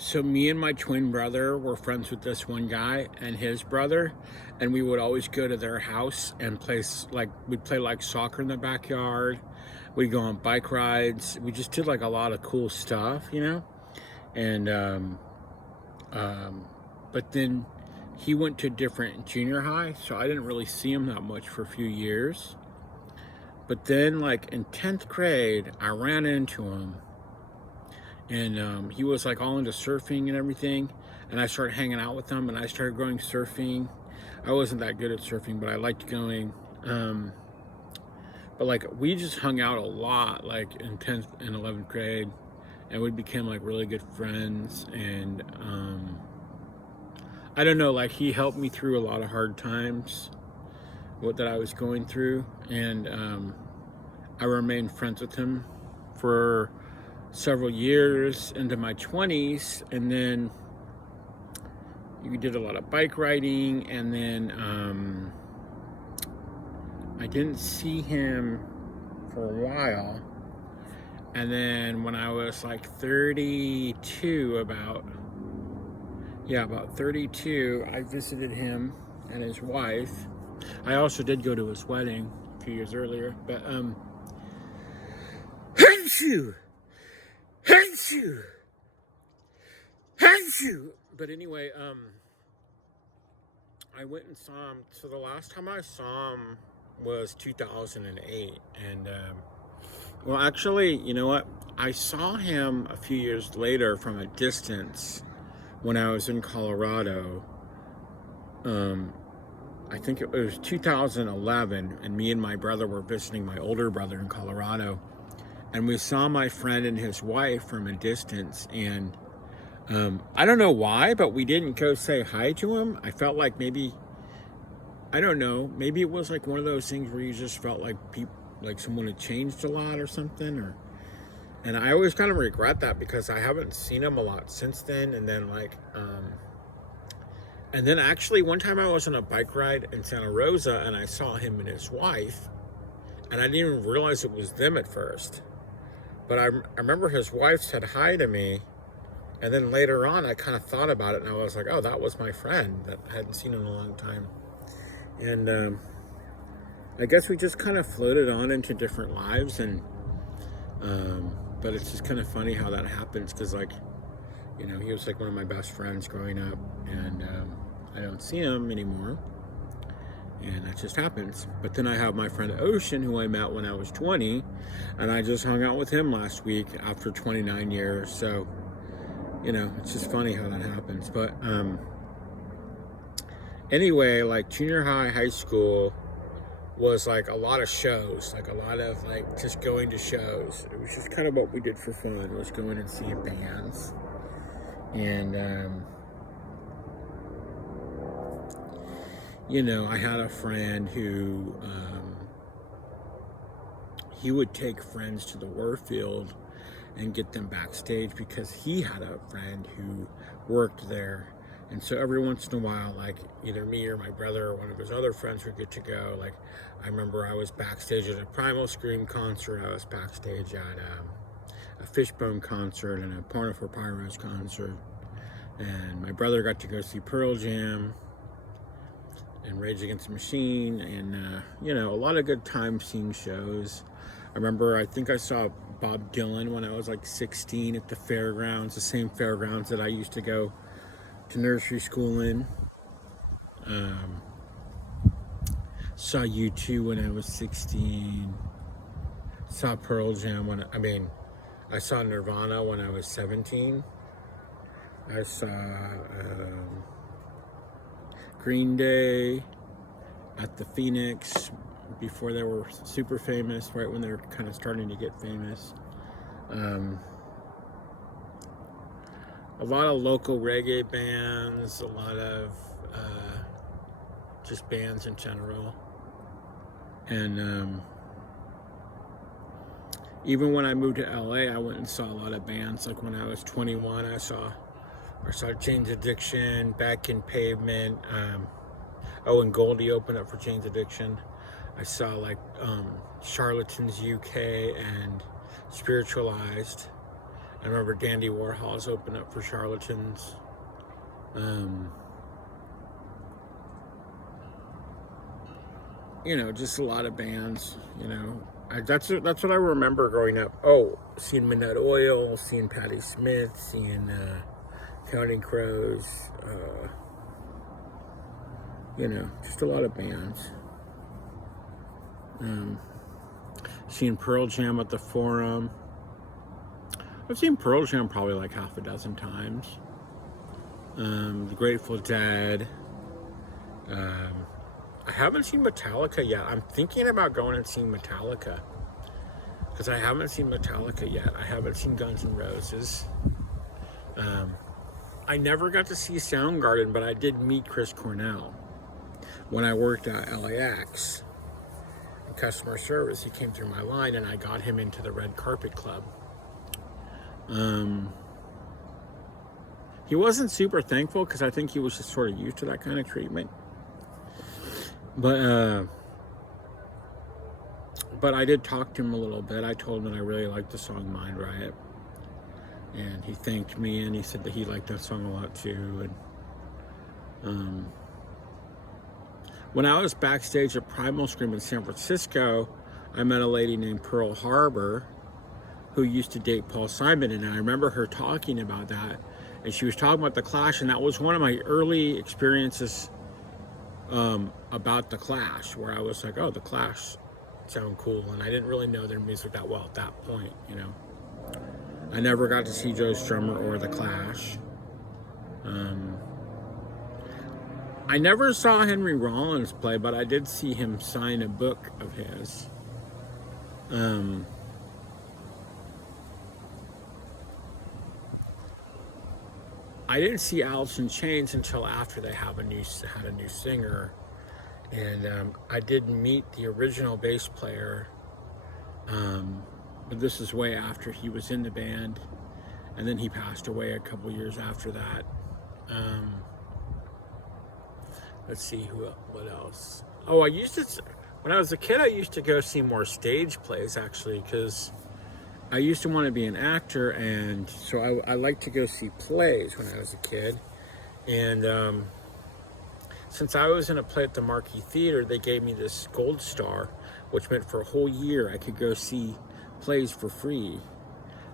So me and my twin brother were friends with this one guy and his brother, and we would always go to their house and we'd play like soccer in the backyard. We'd go on bike rides. We just did like a lot of cool stuff, you know? And but then he went to different junior high, so I didn't really see him that much for a few years. But then like in 10th grade, I ran into him, and he was like all into surfing and everything, and I started hanging out with him, and I started going surfing. I wasn't that good at surfing, but I liked going. But like we just hung out a lot, like in 10th and 11th grade, and we became like really good friends. And I don't know, like he helped me through a lot of hard times, what that I was going through, and I remained friends with him for several years into my 20s, and then we did a lot of bike riding, and then I didn't see him for a while, and then when I was like 32, about 32, I visited him and his wife. I also did go to his wedding a few years earlier, but but anyway, I went and saw him. So the last time I saw him was 2008, and well, actually, you know what? I saw him a few years later from a distance when I was in Colorado. I think it was 2011, and me and my brother were visiting my older brother in Colorado, and we saw my friend and his wife from a distance, and I don't know why, but we didn't go say hi to him. I felt like maybe, I don't know, maybe it was like one of those things where you just felt like like someone had changed a lot or something, and I always kind of regret that because I haven't seen him a lot since then. And then and then actually one time I was on a bike ride in Santa Rosa, and I saw him and his wife, and I didn't even realize it was them at first. But I remember his wife said hi to me, and then later on I kind of thought about it, and I was like, oh, that was my friend that I hadn't seen in a long time. And I guess we just kind of floated on into different lives, and but it's just kind of funny how that happens, because like, you know, he was like one of my best friends growing up, and I don't see him anymore, and that just happens. But then I have my friend Ocean, who I met when I was 20, and I just hung out with him last week after 29 years. So, you know, it's just funny how that happens. But anyway, like junior high, high school was like a lot of shows, like a lot of like just going to shows. It was just kind of what we did for fun, was going and seeing bands. And you know, I had a friend who he would take friends to the Warfield and get them backstage, because he had a friend who worked there. And so every once in a while, like either me or my brother or one of his other friends would get to go. Like I remember I was backstage at a Primal Scream concert. I was backstage at a Fishbone concert and a Pornhor Pyro concert. And my brother got to go see Pearl Jam and Rage Against the Machine, and you know, a lot of good time seeing shows. I remember, I think I saw Bob Dylan when I was like 16 at the fairgrounds, the same fairgrounds that I used to go to nursery school in. Saw U2 when I was 16. Saw Pearl Jam I saw Nirvana when I was 17. I saw Green Day at the Phoenix before they were super famous, right when they were kind of starting to get famous. A lot of local reggae bands, a lot of just bands in general. And even when I moved to LA, I went and saw a lot of bands. Like when I was 21, I saw Jane's Addiction, Back in Pavement, and Goldie opened up for Jane's Addiction. I saw like Charlatans UK and Spiritualized. I remember Dandy Warhol's opened up for Charlatans. You know, just a lot of bands, you know. That's what I remember growing up. Oh, seeing Midnight Oil, seeing Patti Smith, seeing Counting Crows, you know, just a lot of bands. Seeing Pearl Jam at the Forum. I've seen Pearl Jam probably like half a dozen times. The Grateful Dead. I haven't seen Metallica yet. I'm thinking about going and seeing Metallica, because I haven't seen Metallica yet. I haven't seen Guns N' Roses. I never got to see Soundgarden, but I did meet Chris Cornell when I worked at LAX in customer service. He came through my line, and I got him into the Red Carpet Club. He wasn't super thankful, because I think he was just sort of used to that kind of treatment. But I did talk to him a little bit. I told him that I really liked the song Mind Riot. And he thanked me, and he said that he liked that song a lot too. And when I was backstage at Primal Scream in San Francisco, I met a lady named Pearl Harbor who used to date Paul Simon, and I remember her talking about that. And she was talking about the Clash, and that was one of my early experiences about the Clash, where I was like, oh, the Clash sound cool, and I didn't really know their music that well at that point, you know. I never got to see Joe Strummer or the Clash. I never saw Henry Rollins play, but I did see him sign a book of his. I didn't see Alice in Chains until after they had a new singer, and I did meet the original bass player, but this is way after he was in the band, and then he passed away a couple years after that. Let's see what else. Oh, when I was a kid, I used to go see more stage plays, actually, because I used to want to be an actor, and so I liked to go see plays when I was a kid. And since I was in a play at the Marquis Theater, they gave me this gold star, which meant for a whole year I could go see plays for free.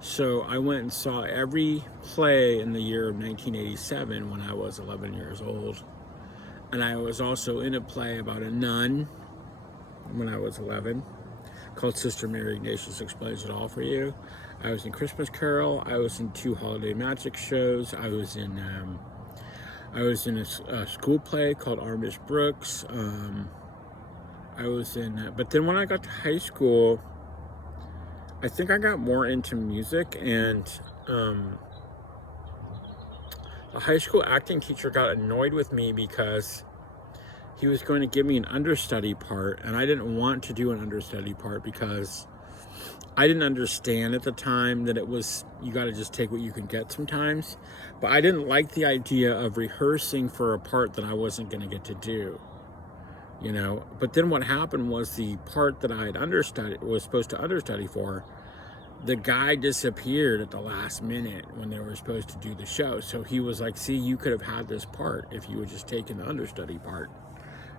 So I went and saw every play in the year of 1987 when I was 11 years old. And I was also in a play about a nun when I was 11, called Sister Mary Ignatius Explains It All for You. I was in Christmas Carol. I was in 2 holiday magic shows. I was in a school play called Armitage Brooks. I was in, but then when I got to high school, I think I got more into music, and the high school acting teacher got annoyed with me because he was going to give me an understudy part, and I didn't want to do an understudy part because I didn't understand at the time that it was, you got to just take what you can get sometimes. But I didn't like the idea of rehearsing for a part that I wasn't going to get to do, you know. But then what happened was the part that I had was supposed to understudy for, the guy disappeared at the last minute when they were supposed to do the show. So he was like, see, you could have had this part if you had just taken the understudy part,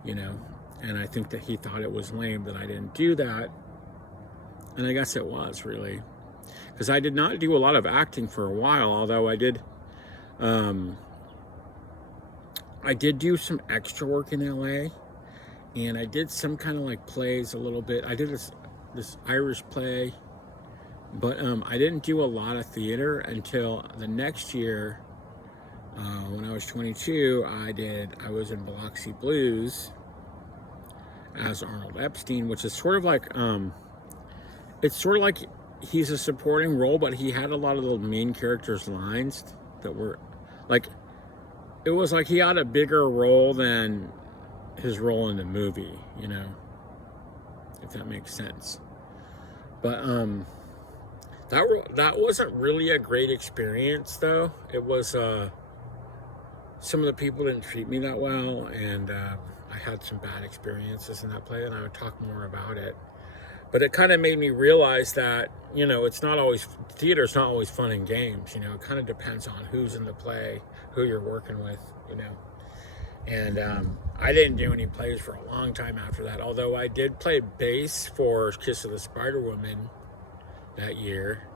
you know. And I think that he thought it was lame that I didn't do that. And I guess it was, really. Because I did not do a lot of acting for a while, although I did do some extra work in LA. And I did some kind of like plays a little bit. I did this Irish play. But I didn't do a lot of theater until the next year. When I was 22, I was in Biloxi Blues as Arnold Epstein, which is sort of like, it's sort of like he's a supporting role, but he had a lot of the main characters' lines that were, like, it was like he had a bigger role than his role in the movie, you know, if that makes sense. But, that wasn't really a great experience, though. It was, some of the people didn't treat me that well, and I had some bad experiences in that play, and I would talk more about it. But it kind of made me realize that, you know, theater's not always fun and games. You know, it kind of depends on who's in the play, who you're working with, you know. And I didn't do any plays for a long time after that, although I did play bass for Kiss of the Spider Woman that year.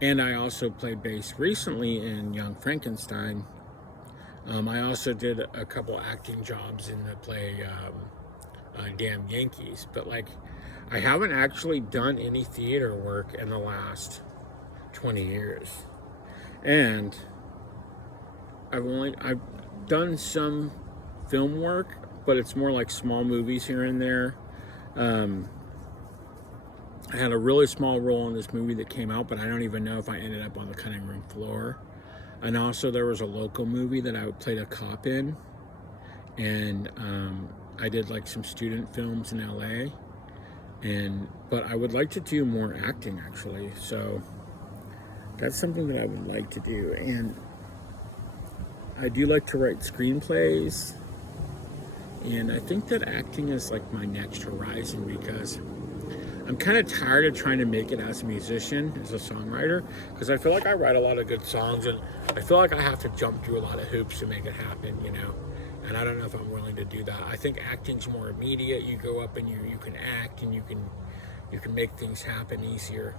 And I also played bass recently in Young Frankenstein. I also did a couple acting jobs in the play Damn Yankees. But like, I haven't actually done any theater work in the last 20 years. And I've done some film work, but it's more like small movies here and there. I had a really small role in this movie that came out, but I don't even know if I ended up on the cutting room floor. And also there was a local movie that I played a cop in, and I did like some student films in LA. But I would like to do more acting, actually. So that's something that I would like to do. And I do like to write screenplays, and I think that acting is like my next horizon, because I'm kind of tired of trying to make it as a musician, as a songwriter, because I feel like I write a lot of good songs, and I feel like I have to jump through a lot of hoops to make it happen, you know, and I don't know if I'm willing to do that. I think acting's more immediate. You go up and you can act, and you can make things happen easier.